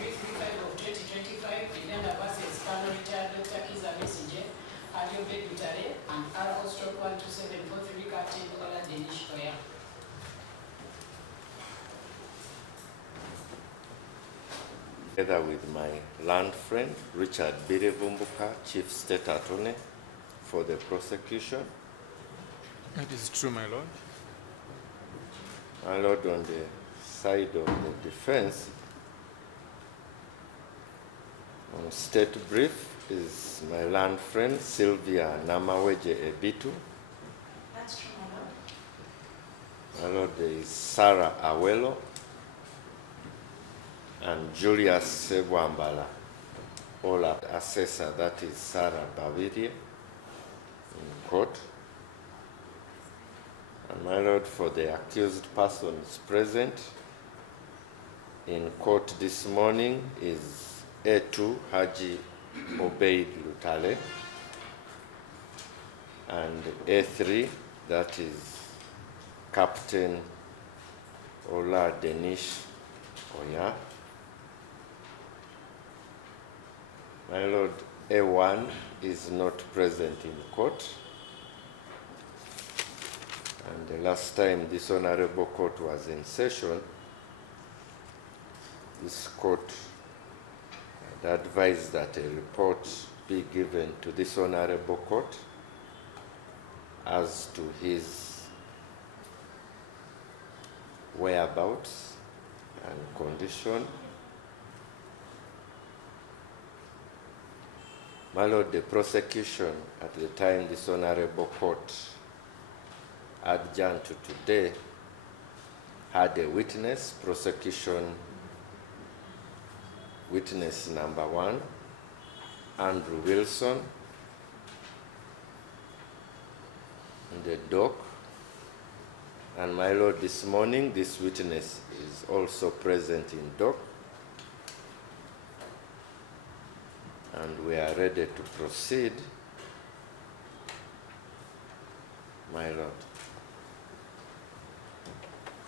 335 of 2025, defendant versus Colonel retired Dr. Kizza Besigye, Adio Lutale, and RO/12743 Captain Ola Denish Oya. Together with my land friend, Richard Birevumbuka, Chief State Attorney for the prosecution. It is true, my lord. My lord, on the side of the defense, on state brief is my land friend, Sylvia Namaweje Ebitu. That's true, my lord. My lord, there is Sarah Awelo and Julius Sebwambala, all are assessor, that is Sarah Bavirie, in court. And my lord, for the accused persons present in court this morning is A2 Haji Obeid Lutale and A3, that is Captain Ola Denish Oya. My lord, A1 is not present in court. And the last time this honorable court was in session, this court had advised that a report be given to this honorable court as to his whereabouts and condition. My lord, the prosecution at the time this honorable court adjourned to today had a witness, prosecution witness number 1, Andrew Wilson, in the dock. And my lord, this morning this witness is also present in dock. And we are ready to proceed, my lord.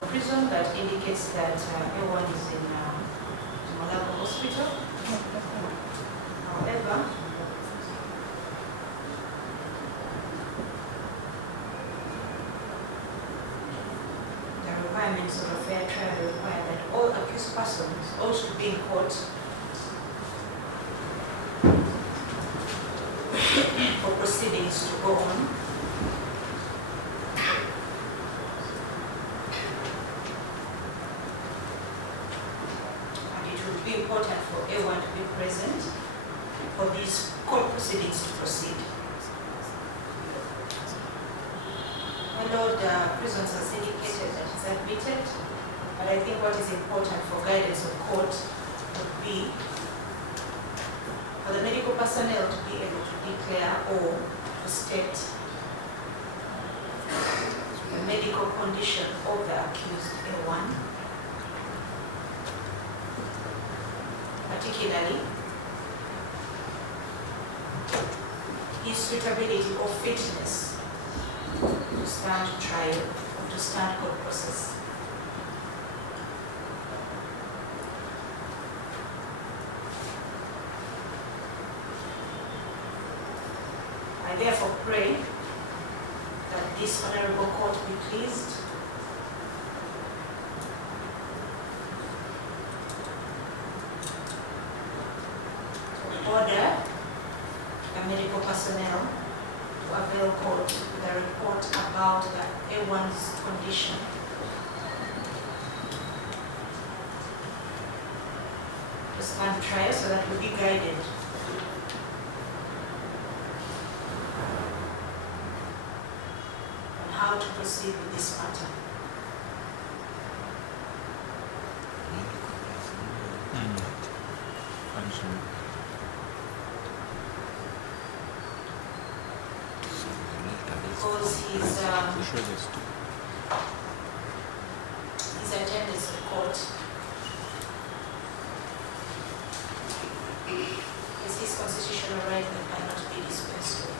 Prison that indicates that everyone is in Mulago Hospital. However, the requirements of a fair trial require that all accused persons also be in court for proceedings to go on. And it would be important for everyone to be present for these court proceedings to proceed. My lord, prisons has indicated that it's admitted, but I think what is important for guidance of court would be for the medical personnel to be able to declare or to state the medical condition of the accused A1, particularly his suitability or fitness to stand trial or to stand court process. I therefore pray that this honorable court be pleased to order the medical personnel to avail court with a report about the A1's condition. To stand trial so that we'll be guided how to proceed with this matter. Because his attendance at court is his constitutional right that cannot be dispensed with.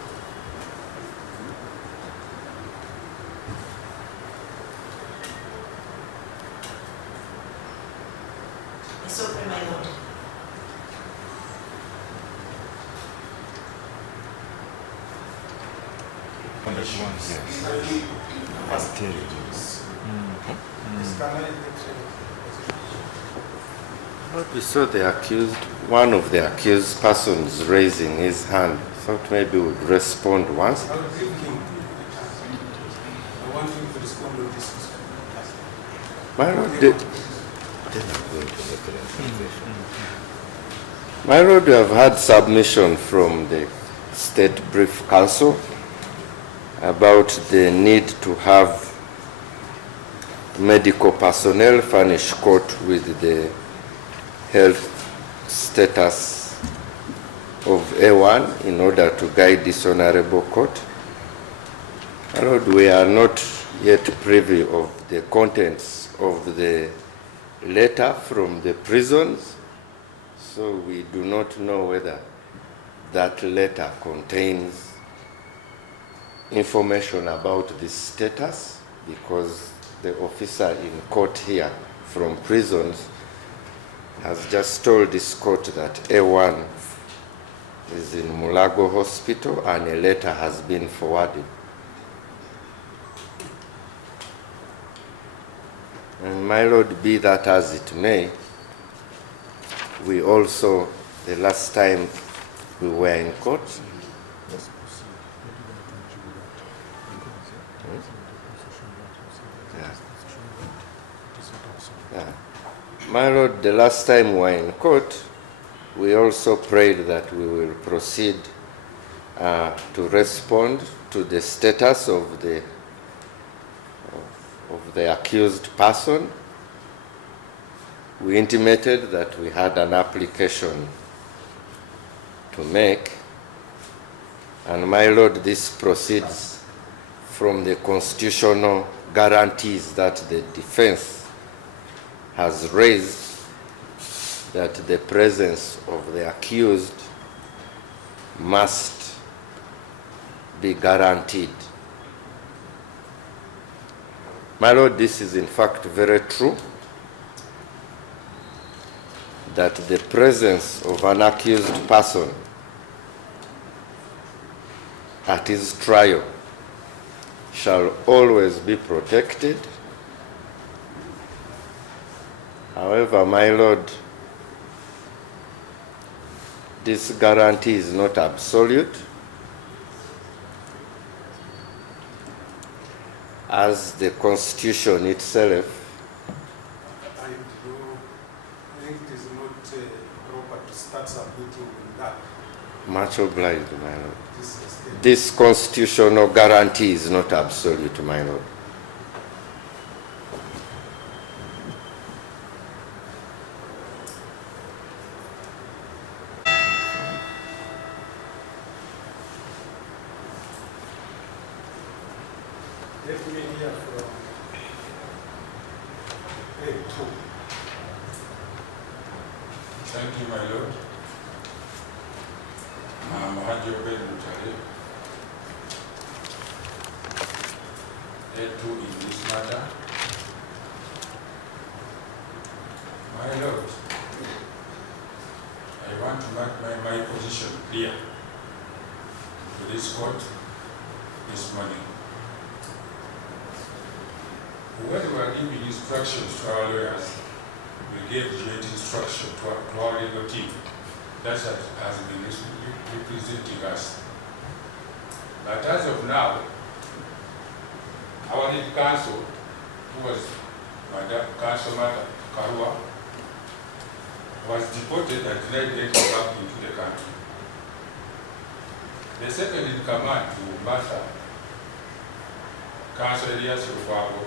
So pray, my Lord. once. We saw the accused, one of the accused persons raising his hand. Thought maybe we would respond once. I will give him. I want him to respond to this. My lord, we have had submission from the State Brief Council about the need to have medical personnel furnish court with the health status of A1 in order to guide this honorable court. My lord, we are not yet privy of the contents of the letter from the prisons, so we do not know whether that letter contains information about this status, because the officer in court here from prisons has just told this court that A1 is in Mulago Hospital and a letter has been forwarded. And my lord, be that as it may, we also, the last time we were in court, my lord, the last time we were in court, we also prayed that we will proceed to respond to the status of the accused person. We intimated that we had an application to make, and my lord, this proceeds from the constitutional guarantees that the defense has raised, that the presence of the accused must be guaranteed. My lord, this is in fact very true, that the presence of an accused person at his trial shall always be protected. However, my lord, this guarantee is not absolute, as the Constitution itself I think it is not proper to start submitting that. much obliged, my lord. This is the This constitutional guarantee is not absolute, my lord. Let me hear from A2. Thank you, my lord. Lutale. A2 in this matter. My lord, I want to make my position clear to this court this morning. When we are giving instructions to our lawyers, we gave joint instruction to our legal team that has been representing us. But as of now, our lead counsel, who was Madam Counsel Madam Karua, was deported and denied entry back into the country. The second in command to Martha, Counsel Elias Rufago,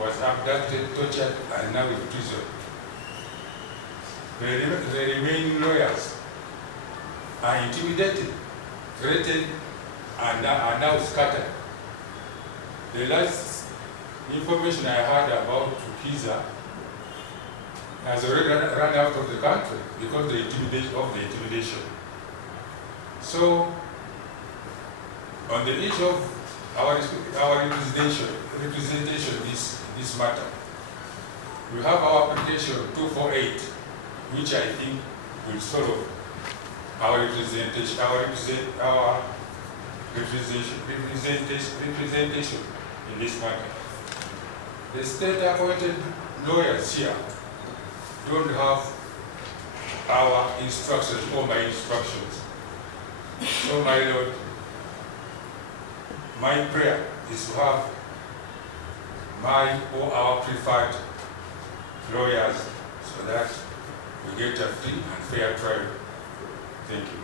was abducted, tortured, and now in prison. The remaining lawyers are intimidated, threatened, and are now scattered. The last information I heard about Kizza has already run out of the country because of the intimidation. So, on the issue of our representation this matter, we have our application 248, which I think will solve our representation, our representation in this matter. The state-appointed lawyers here don't have our instructions or my instructions. So, my Lord, my prayer is to have my or our preferred lawyers so that we get a free and fair trial. Thank you.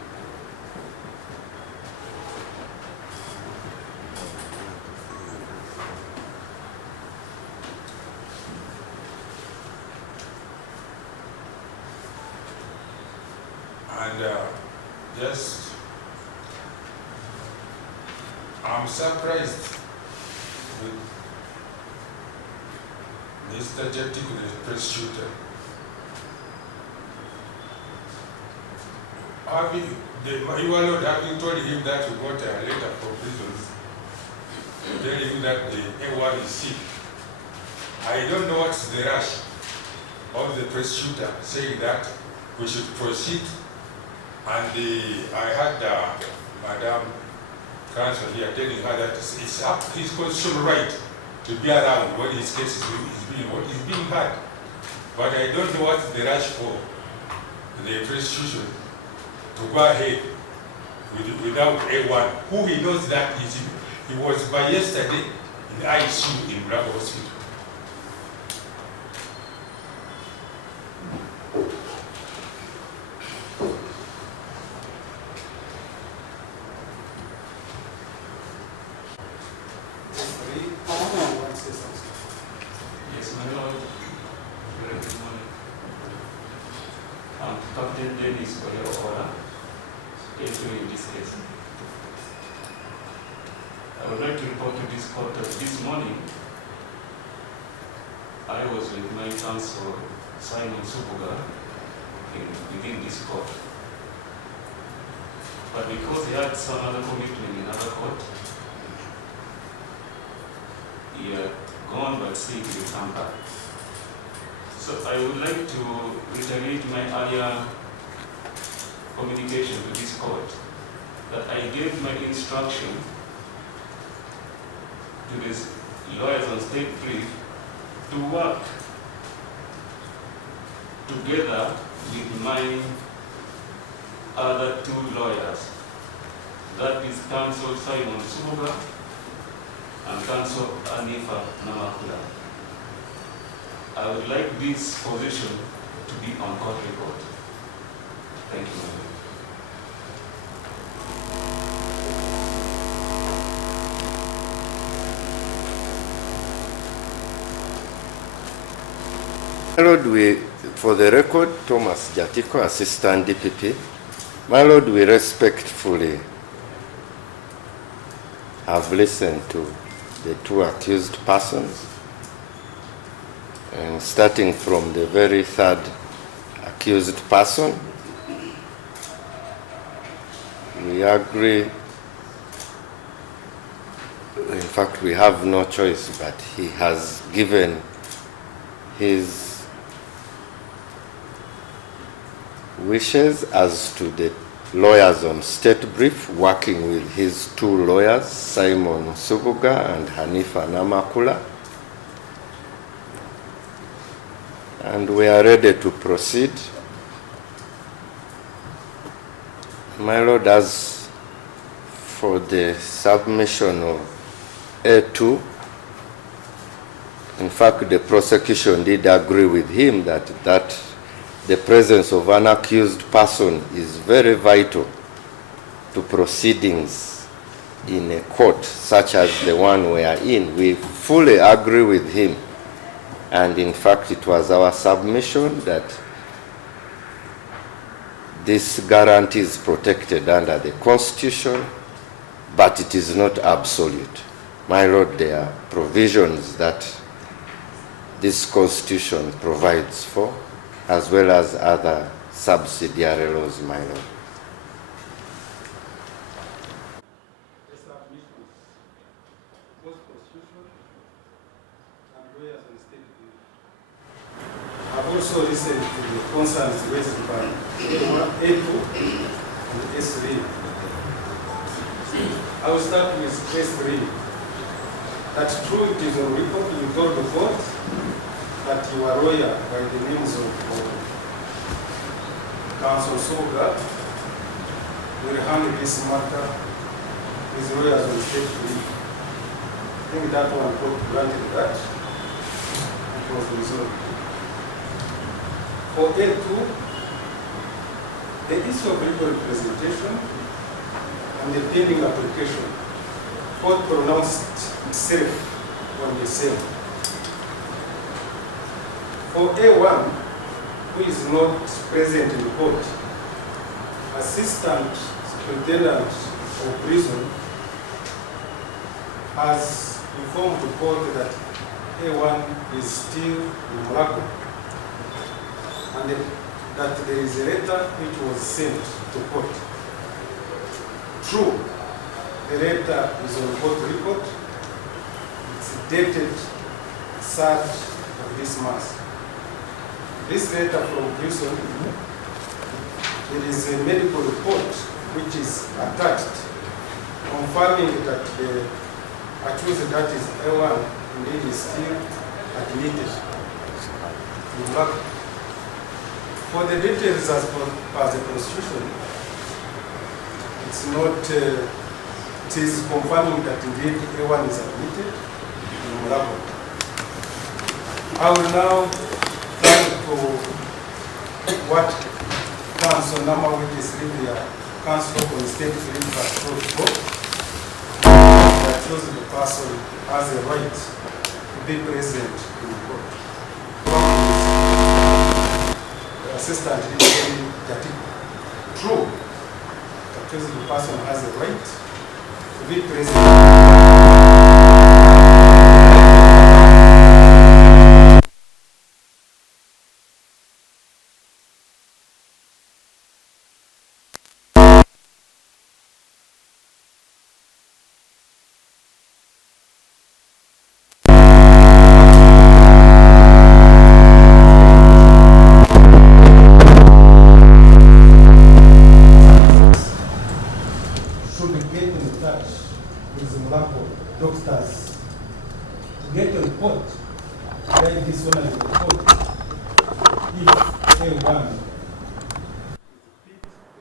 And I'm surprised with Mr. Jetty, the prosecutor. Your Lord, having told him that we got a letter from prisons telling him that the A1 is sick. I don't know what's the rush of the prosecutor saying that we should proceed. And I had Madam Counsel here telling her that it's up his constitutional right to be around when his case is being heard. But I don't know what's the rush for the prosecution to go ahead without A1, who he knows that he was by yesterday in the ICU in Mulago Hospital. Yes, my Lord. Very good morning. Captain Dennis for your order. Entering in this case. I would like to report to this court that this morning I was with my counsel Simon Subuga within this court. But because he had some other commitment in another court, he had gone but said he will come back. So I would like to reiterate my earlier communication to this court that I gave my instruction to these lawyers on state brief to work together with my other two lawyers. That is counsel Simon Subuga and counsel Anifa Namakula. I would like this position to be on court record. Thank you, my Lord. My Lord, for the record, Thomas Jatiko, Assistant DPP. My Lord, we respectfully have listened to the two accused persons, and starting from the very third accused person, we agree. In fact, we have no choice, but he has given his wishes as to the lawyers on state brief, working with his two lawyers, Simon Subuga and Hanifa Namakula. And we are ready to proceed. My Lord, as for the submission of A2, in fact, the prosecution did agree with him that the presence of an accused person is very vital to proceedings in a court such as the one we are in. We fully agree with him. And in fact, it was our submission that this guarantee is protected under the Constitution, but it is not absolute. My Lord, there are provisions that this Constitution provides for, as well as other subsidiary laws, my Lord. The submissions, post-prosecution, and lawyers on state brief. I've also listened to the concerns raised by A2 and S3. I will start with case 3. That's true, it is on record. You told the court that you are a lawyer by the names of counsel Soga will handle this matter with lawyers on state leave. I think that one court granted that. It was resolved. For A2, the issue of legal representation and the pending application, court pronounced itself on the same. For A1, who is not present in court, Assistant Superintendent of Prison has informed the court that A1 is still in Mulago, and that there is a letter which was sent to court. True, the letter is on court record. It's dated 3rd of this month. This letter from prison, there is a medical report which is attached, confirming that the accused, that is A1, indeed is still admitted in Mulago. For the details as per the Constitution, it's not, it is confirming that indeed A1 is admitted in Mulago. I will now turn to what counsel Nama, which is really counsel for the state leave has told the court, that shows the person has a right to be present in the court. Assistant is saying that true, that the person has a right to be present. Doctors to get a report, like this one as a report, if A1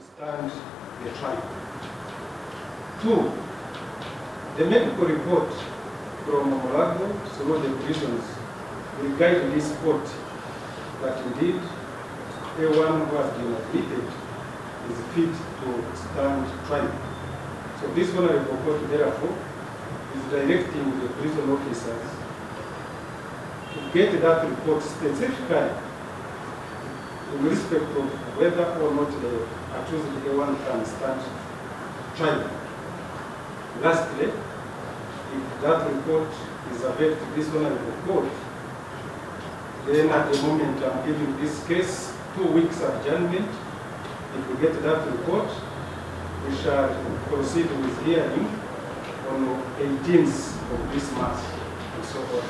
stand the trial. 2, the medical report from Mulago through the prisons will guide this court that indeed A1 who has been admitted is fit to stand trial. So this one I report therefore is directing the prison officers to get that report specifically in respect of whether or not the accused A1 can stand trial. Lastly, if that report is available to this one of the court, then at the moment I'm giving this case 2 weeks adjournment. If we get that report, we shall proceed with hearing on 18th of this month and so on.